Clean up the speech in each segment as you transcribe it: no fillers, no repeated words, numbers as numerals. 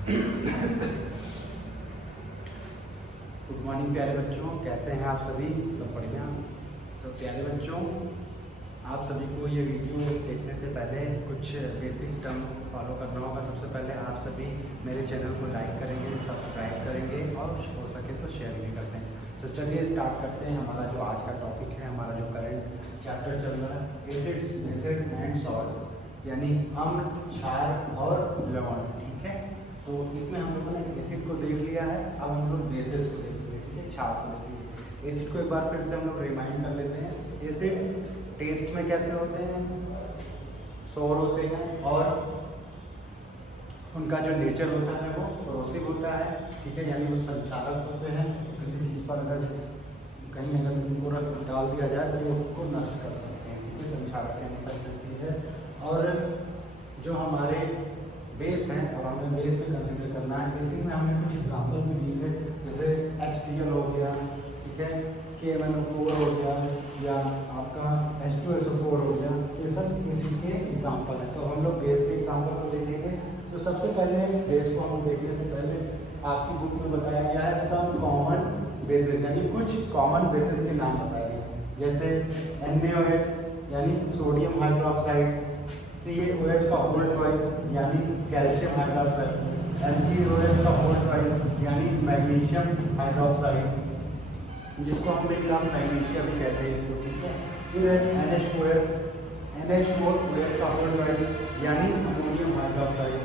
Good morning प्यारे बच्चों, कैसे हैं आप सभी? सब बढ़िया। तो प्यारे बच्चों, आप सभी को ये वीडियो देखने से पहले कुछ बेसिक टर्म फॉलो करना होगा। सबसे पहले आप सभी मेरे चैनल को लाइक करेंगे, सब्सक्राइब करेंगे और हो सके तो शेयर भी करते हैं। तो चलिए स्टार्ट करते हैं। हमारा जो आज का टॉपिक है, हमारा जो करंट चैप्टर चल रहा है, एसिड्स, बेसिड एंड सॉल्ट्स, यानी अम्ल, क्षार और लवण। ठीक है, तो इसमें हम लोगों ने एसिड को देख लिया है। अब हम लोग बेसिस को देखेंगे, ठीक है, क्षार को देखेंगे। एसिड को एक बार फिर से हम लोग रिमाइंड कर लेते हैं। एसिड टेस्ट में कैसे होते हैं? सोर होते हैं और उनका जो नेचर होता है वो कोरोसिव होता है। ठीक है, यानी वो संचारक होते हैं। किसी चीज़ पर अगर कहीं अगर उनको रख डाल दिया जाए तो वो उसको नष्ट कर सकते हैं। ठीक है, संचारक के अंदर जैसी है। और जो हमारे बेस हैं, और हमें बेस में कंसिडर करना है। बेसिक में हमने कुछ एग्जाम्पल भी दिए थे, जैसे HCl हो गया, ठीक है, KMnO4 हो गया, या आपका H2SO4 हो गया। ये सब इसी के एग्जाम्पल है। तो हम लोग बेस के एग्जाम्पल को देखेंगे। तो सबसे पहले बेस को हम देखने से पहले आपकी बुक में बताया गया है सम कॉमन बेसिस, यानी कुछ कॉमन बेसिस के नाम बताए गए, जैसे NaOH यानी सोडियम हाइड्रोक्साइड, CaOH का होल ट्वाइस यानी कैल्शियम हाइड्रोक्साइड, MgOH का होल ट्वाइस यानी मैग्नीशियम हाइड्रोक्साइड, जिसको हम मैग्नीशियम भी कहते हैं इसको। ठीक है, फिर NH4OH का होल ट्वाइस यानी अमोनियम हाइड्रोक्साइड,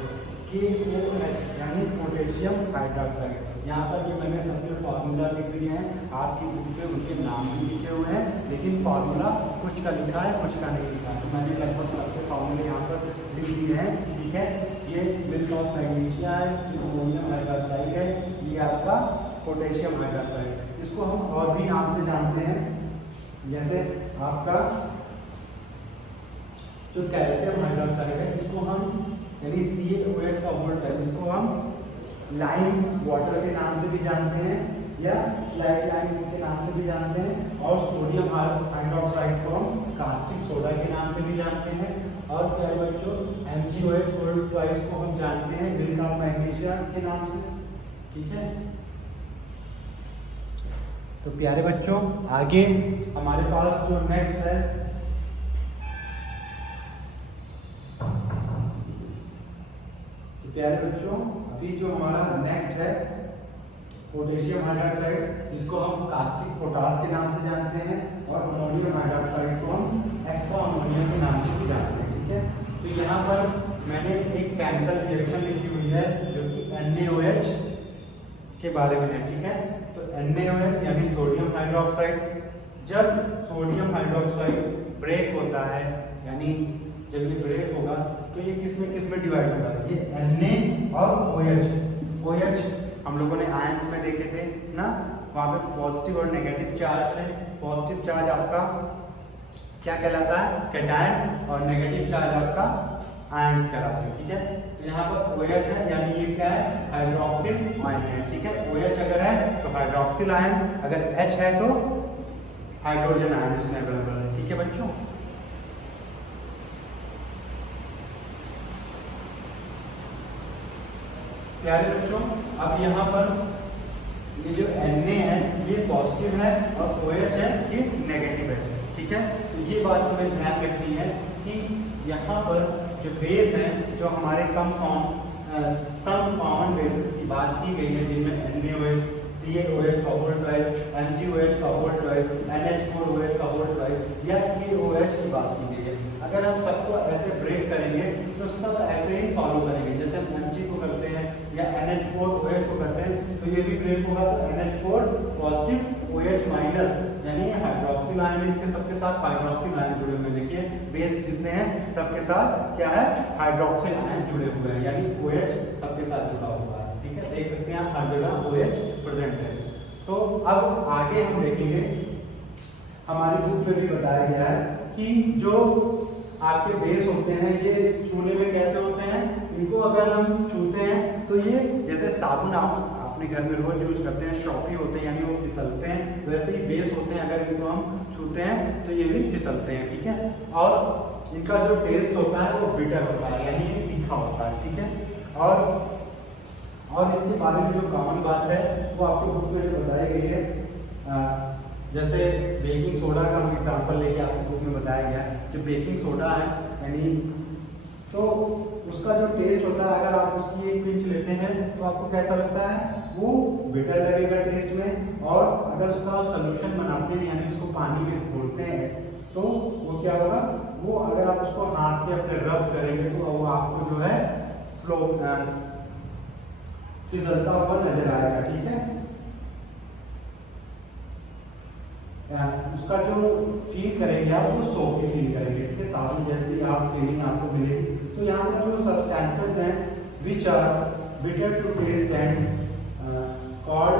KOH यानी पोटेशियम हाइड्रोक्साइड। यहाँ पर ये मैंने सबके फार्मूला लिख दिए हैं, आपकी बुक में उनके नाम भी लिखे हुए हैं, लेकिन फार्मूला कुछ का लिखा है कुछ का नहीं लिखा है। तो मैंने लगभग सबके फार्मूले यहाँ पर लिख दिए हैं। ठीक है, ये मिल्क ऑफ मैग्नीशिया है, अमोनियम हाइड्रोक्साइड है, ये आपका पोटेशियम हाइड्रोक्साइड। इसको हम और भी नाम से जानते हैं, जैसे आपका जो कैल्शियम हाइड्रोक्साइड है, इसको हम यानी CaOH का होल टाइप, इसको हम लाइम वाटर के नाम से भी जानते हैं या स्लैग लाइम के नाम से भी जानते हैं। और सोडियम हाइड्रोक्साइड को हम कास्टिक सोडा के नाम से भी जानते हैं। और प्यारे बच्चों, MgOH होल ट्वाइस को हम जानते हैं मिल्क ऑफ मैग्नीशिया के नाम से। ठीक है, तो प्यारे बच्चों आगे हमारे पास जो नेक्स्ट है, प्यारे बच्चों अभी जो हमारा नेक्स्ट है पोटेशियम हाइड्रोक्साइड, जिसको हम कास्टिक पोटास के नाम से जानते हैं, और अमोनियम हाइड्रोक्साइड को हम एक्वा अमोनियम के नाम से भी जानते हैं। ठीक है, तो यहाँ पर मैंने एक केमिकल रिएक्शन लिखी हुई है जो कि NaOH के बारे में है। ठीक है, तो NaOH यानी सोडियम हाइड्रोक्साइड, जब सोडियम हाइड्रोक्साइड ब्रेक होता है, यानी जब ये ब्रेक होगा तो ये किस में डिवाइड होगा? ये Na और OH। OH हम लोगों ने आयंस में देखे थे ना, वहाँ पे पॉजिटिव और नेगेटिव चार्ज है। पॉजिटिव चार्ज आपका क्या कहलाता है? कैटायन, और नेगेटिव चार्ज आपका आयंस कहलाते हैं। ठीक है, तो यहाँ पर OH है, यानी ये क्या है? हाइड्रोक्सिल आयन है। ठीक है, OH अगर है तो हाइड्रोक्सिल आयन, अगर H है तो हाइड्रोजन आयन इसमें अवेलेबल है। ठीक है बच्चों, प्यारे बच्चों अब यहाँ पर ये जो Na है ये पॉजिटिव है और OH है ये नेगेटिव है। ठीक है, तो ये बात हमें ध्यान रखनी है कि यहाँ पर जो बेस है, जो हमारे सम कॉमन बेसिस की बात की गई है, जिनमें NaOH, CaOH का होल ट्वाइस, MgOH का होल ट्वाइस, NH4OH का होल ट्वाइस या KOH की बात की गई है। अगर हम सबको ऐसे ब्रेक करेंगे तो सब ऐसे ही फॉलो करेंगे, जैसे हम Mg को करते हैं या NH4OH को करते हैं, तो ये भी ब्रेक होगा तो NH4 पॉजिटिव OH माइनस, यानी हाइड्रोक्सिल आयन इसके सबके साथ हाइड्रोक्सिल आयन जुड़े हुए। देखिए बेस जितने हैं सबके साथ क्या है? हाइड्रोक्सिल आयन जुड़े हुए हैं, यानी OH सबके साथ जुड़ा हुआ है। ठीक है, देख सकते हैं आप हर जगह OH प्रेजेंट है। तो अब आगे हम देखेंगे, हमारी बुक में भी बताया गया है कि जो आपके बेस होते हैं ये छूने में कैसे होते हैं। इनको अगर हम छूते हैं तो ये जैसे साबुन आप अपने घर में रोज यूज करते हैं, स्ट्रॉपी होते हैं यानी वो फिसलते हैं, वैसे ही बेस होते हैं, अगर इनको हम छूते हैं तो ये भी फिसलते हैं। ठीक है, और इनका जो टेस्ट होता है वो बिटर होता है, यानी ये तीखा होता है। ठीक है, और और इसके बारे में जो कॉमन बात है वो आपको बुक में जो बताई गई है, जैसे बेकिंग सोडा का हम एग्जांपल लेके आपको बुक में बताया गया है। जो बेकिंग सोडा है यानी तो उसका जो टेस्ट होता है, अगर आप उसकी एक पिंच लेते हैं तो आपको कैसा लगता है, वो बिटर लगेगा टेस्ट में। और अगर उसका सोल्यूशन बनाते हैं यानी उसको पानी में घोलते हैं तो वो क्या होगा, वो अगर आप उसको हाथ के अपने रब करेंगे तो वो आपको जो है स्लो फिसलता हुआ नजर आएगा। ठीक है, उसका जो फील करेंगे आप वो सोपी फील करेंगे। ठीक है, साबुन जैसी आप फीलिंग आपको मिलेगी। तो यहाँ पर जो सब्सटेंसेस हैं which are bitter to taste and called,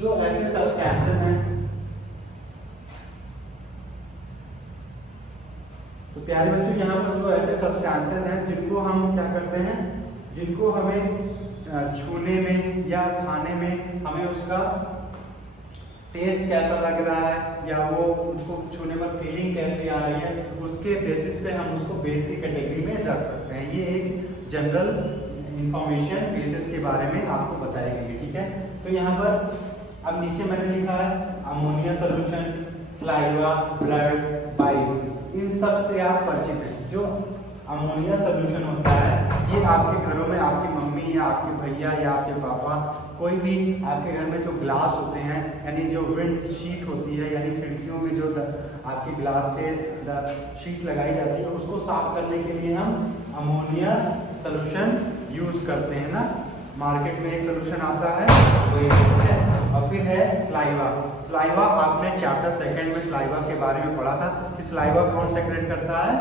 जो ऐसे सब्सटेंसेस हैं, तो प्यारे बच्चों यहाँ पर जो ऐसे सब्सटेंसेस हैं जिनको हम क्या करते हैं, जिनको हमें छूने में या खाने में हमें उसका टेस्ट कैसा लग रहा है या वो उसको छूने पर फीलिंग कैसी आ रही है, उसके बेसिस पे हम उसको बेस की कैटेगरी में रख सकते हैं। ये एक जनरल इंफॉर्मेशन बेसिस के बारे में आपको बताई गई है। ठीक है, तो यहाँ पर अब नीचे मैंने लिखा है ammonia solution, saliva, blood, bile, इन सब से आप परिचित हैं। जो अमोनिया सोल्यूशन होता है ये आपके घरों में आपकी मम्मी या आपके भैया या आपके पापा, कोई भी आपके घर में जो ग्लास होते हैं यानी जो विंड शीट होती है यानी खिड़कियों में जो आपके ग्लास के शीट लगाई जाती है उसको साफ करने के लिए हम अमोनिया सोल्यूशन यूज करते हैं ना। मार्केट में एक सोल्यूशन आता है वही है। और फिर है सलाइवा। सलाइवा आपने चैप्टर सेकंड में सलाइवा के बारे में पढ़ा था कि सलाइवा कौन सेक्रेट करता है,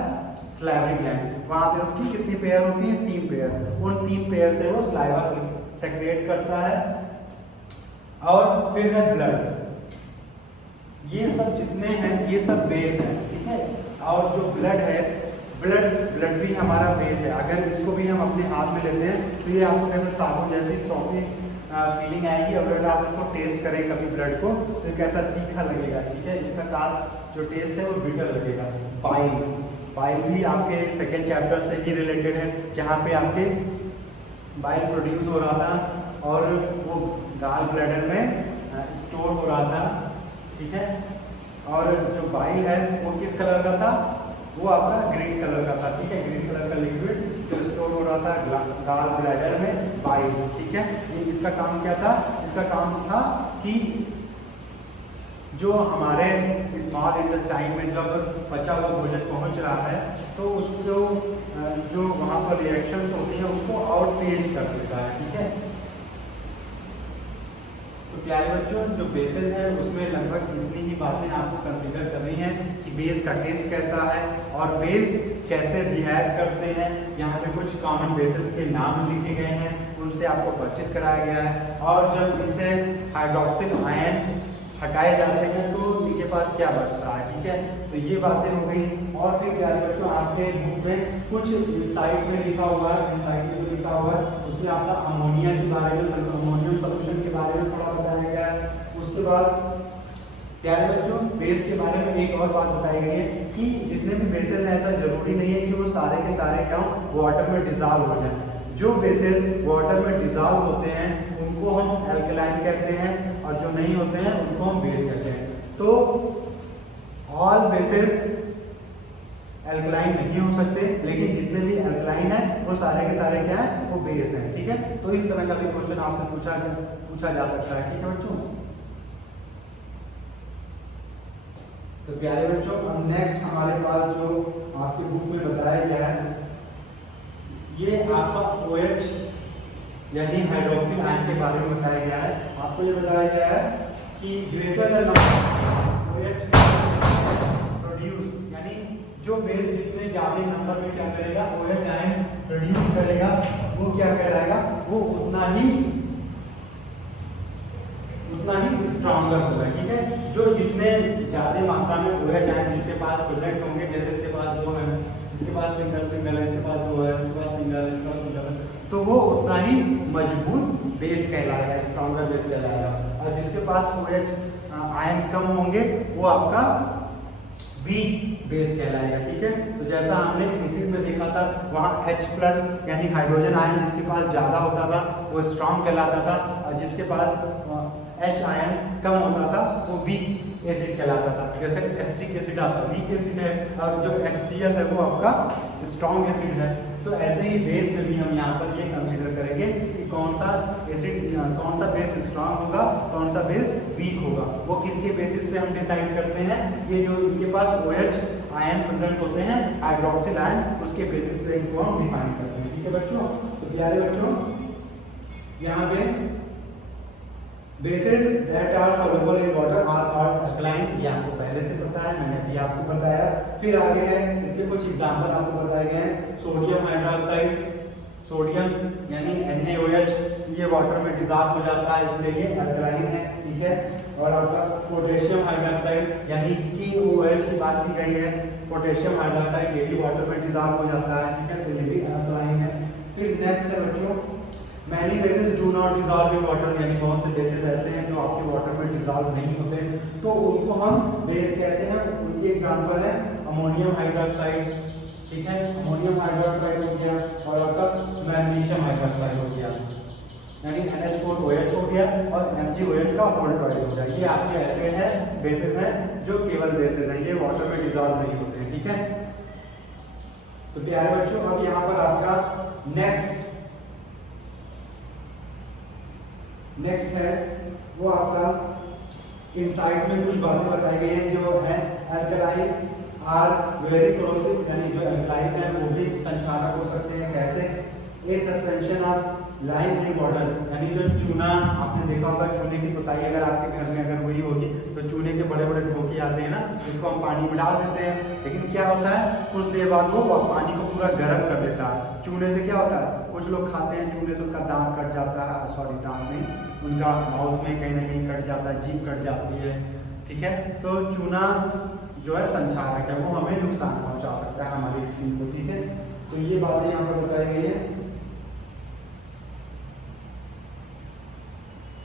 सलाइवरी ग्लैंड। वहां पे उसकी कितनी पेयर होती है, 3 पेयर। उन 3 पेयर से वो सलाइवा सेक्रेट करता है। और फिर है ब्लड। ये सब जितने हैं ये सब बेस है। ठीक है, और जो ब्लड है, ब्लड भी हमारा बेस है। अगर इसको भी हम अपने हाथ में लेते हैं तो ये आपको कैसे साबुन जैसी सॉफ्टी फीलिंग आएगी। और अगर आप इसको टेस्ट करें कभी ब्लड को तो कैसा तीखा लगेगा। ठीक है, इसका जो टेस्ट है वो बिटर लगेगा। बाइल भी आपके सेकेंड चैप्टर से ही रिलेटेड है, जहाँ पे आपके बाइल प्रोड्यूस हो रहा था और वो गाल ब्लैडर में स्टोर हो रहा था। ठीक है, और जो बाइल है वो किस कलर का था, वो आपका ग्रीन कलर का था। ठीक है, ग्रीन कलर का लिक्विड जो स्टोर हो रहा था गाल ब्लैडर में, बाइल। ठीक है, इसका काम क्या था, इसका काम था कि जो हमारे स्मॉल इंटेस्टाइन में जब बचा हुआ भोजन पहुंच रहा है तो उसको जो वहाँ पर रिएक्शंस होती हैं उसको और तेज कर देता है। ठीक है, तो प्यारे बच्चों जो बेसेस है उसमें लगभग इतनी ही बातें आपको कंसीडर करनी है कि बेस का टेस्ट कैसा है और बेस कैसे बिहेव करते हैं। यहाँ पे कुछ कॉमन बेसेस के नाम लिखे गए हैं, उनसे आपको परिचित कराया गया है। और जब इनसे हाइड्रोक्सिल आयन हटाए जाते हैं तो इनके पास क्या बचता है। ठीक है, तो ये बातें हो गई। और फिर प्यारे बच्चों आपके बुक में कुछ इंसाइट में लिखा हुआ है, इंसाइट में जो लिखा हुआ है उसमें आपका अमोनिया के बारे में, अमोनियम सोल्यूशन के बारे में थोड़ा बताया गया है। उसके बाद प्यारे बच्चों बेस के बारे में एक और बात बताई गई है कि जितने भी बेसेस हैं ऐसा जरूरी नहीं है कि वो सारे के सारे क्या वाटर में डिजॉल्व हो जाए। जो बेसेस वाटर में डिजॉल्व होते हैं उनको हम एल्कलाइन कहते हैं और जो नहीं होते हैं उनको हम बेस कहते हैं। तो ऑल बेसेस एल्कलाइन नहीं हो सकते, लेकिन जितने भी एल्कलाइन है वो सारे के सारे क्या है, वो बेस हैं। ठीक है, तो इस तरह का भी क्वेश्चन आपसे पूछा जा सकता है। ठीक है बच्चों, तो प्यारे बच्चों अब नेक्स्ट हमारे पास जो आपके बुक में बताया गया है ये आपका OH यानी हाइड्रोक्सिल आयन के बारे में बताया गया है। आपको ये बताया गया है कि greater the number OH produce, यानी जो बेस जितने ज्यादा नंबर में क्या करेगा OH आयन प्रोड्यूस करेगा वो क्या कहलाएगा, वो उतना ही स्ट्रॉन्गर होगा। ठीक है, जो जितने ज्यादा मात्रा में OH आयन जिसके पास प्रेजेंट होंगे, जैसे इसके पास 2 है, इसके पास सिंगल है, इसके पास 2 है, इसके पास सिंगल है, इसके पास सिंगल है, तो वो उतना ही मजबूत बेस कहलाएगा, स्ट्रॉन्गर बेस कहलाएगा। और जिसके पास OH आयन कम होंगे वो आपका वीक बेस कहलाएगा। ठीक है, तो जैसा हमने एसिड में देखा था वहाँ H+ यानी हाइड्रोजन आयन जिसके पास ज़्यादा होता था वो स्ट्रॉन्ग कहलाता था, और जिसके पास H आयन कम होता था वो वीक एसिड कहलाता था। जैसे एसिटिक एसिड आपका वीक एसिड है और जो HCl है वो आपका स्ट्रॉन्ग एसिड है। तो ऐसे ही बेस में भी हम यहाँ पर ये कंसीडर करेंगे कि कौन सा एसिड, कौन सा बेस स्ट्रॉन्ग होगा, कौन सा बेस वीक होगा। वो किसके बेसिस पे हम डिसाइड करते हैं, ये जो इनके पास OH आयन प्रेजेंट होते हैं हाइड्रोक्सिल आयन, उसके बेसिस पे इनको हम डिफाइन करते हैं। ठीक है बच्चों, तो प्यारे बच्चों यहाँ पे bases that are soluble in water are called alkaline, ये आपको पहले से पता है, मैंने अभी आपको बताया। फिर आगे है इसके कुछ एग्जांपल आपको बताए गए हैं। सोडियम हाइड्रोक्साइड, सोडियम यानी NaOH, ये वाटर में डिसॉल्व हो जाता है इसलिए ये अल्कलाइन है। ठीक है, और आपका पोटेशियम हाइड्रोक्साइड यानी KOH की बात की गई है, पोटेशियम हाइड्रोक्साइड ये भी वाटर में डिसॉल्व हो जाता है। ठीक है, तो ये भी अल्कलाइन है। फिर नेक्स्ट है बच्चों many bases do not dissolve in water, यानी बहुत से बेसेस ऐसे हैं जो आपके वाटर में डिसॉल्व नहीं होते, तो उनको हम बेस कहते हैं। उनके एग्जांपल है अमोनियम हाइड्रोक्साइड, ठीक है, अमोनियम हाइड्रोक्साइड हो गया, और आपका मैग्नीशियम हाइड्रोक्साइड हो गया, यानी NH4OH हो गया, और MgOH का होल टॉइस हो गया। ये आपके ऐसे हैं बेसेस हैं जो केवल बेसेस हैं, ये वाटर में डिसॉल्व नहीं होते हैं। ठीक है, तो प्यारे बच्चों अब यहाँ पर आपका नेक्स्ट है वो आपका इनसाइड में कुछ बातें बताई गई हैं जो है अल्कलाइन आर वेरी कोरोसिव, यानी जो अल्कलाइज हैं वो भी संक्षारक हो सकते हैं। कैसे? A suspension of lime in water, यानी जो चूना आपने देखा होगा, चूने की पुताई अगर आपके घर में अगर हुई होगी तो चूने के बड़े बड़े ढोके आते हैं ना, जिसको हम पानी में डाल देते हैं, लेकिन क्या होता है कुछ देर बाद वो पानी को पूरा गर्म कर देता है। चूने से क्या होता है, कुछ लोग खाते हैं चूने से उनका दांत कट जाता है, सॉरी दांत नहीं, उनका माउथ में कहीं ना कहीं कट जाता है, जीभ कट जाती है। ठीक है, तो चूना जो है संक्षारक है, वो हमें नुकसान पहुंचा सकता है हमारी स्किन को। ठीक है, तो ये बातें यहाँ पर बताई गई है।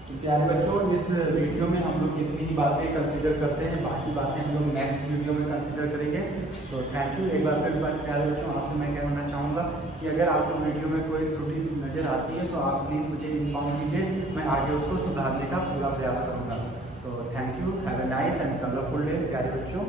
तो प्यारे बच्चों इस वीडियो में हम लोग कितनी ही बातें कंसीडर करते हैं, बाकी बातें हम लोग नेक्स्ट वीडियो में कंसीडर करेंगे। तो थैंक यू एक बार फिर प्यारे बच्चों आपसे मैं कहना चाहूँगा कि अगर आपको वीडियो में कोई त्रुटि नज़र आती है तो आप प्लीज़ मुझे इन्फॉर्म कीजिए, मैं आगे उसको सुधारने का पूरा प्रयास करूँगा। तो thank you, have a nice and colourful day प्यारे बच्चों।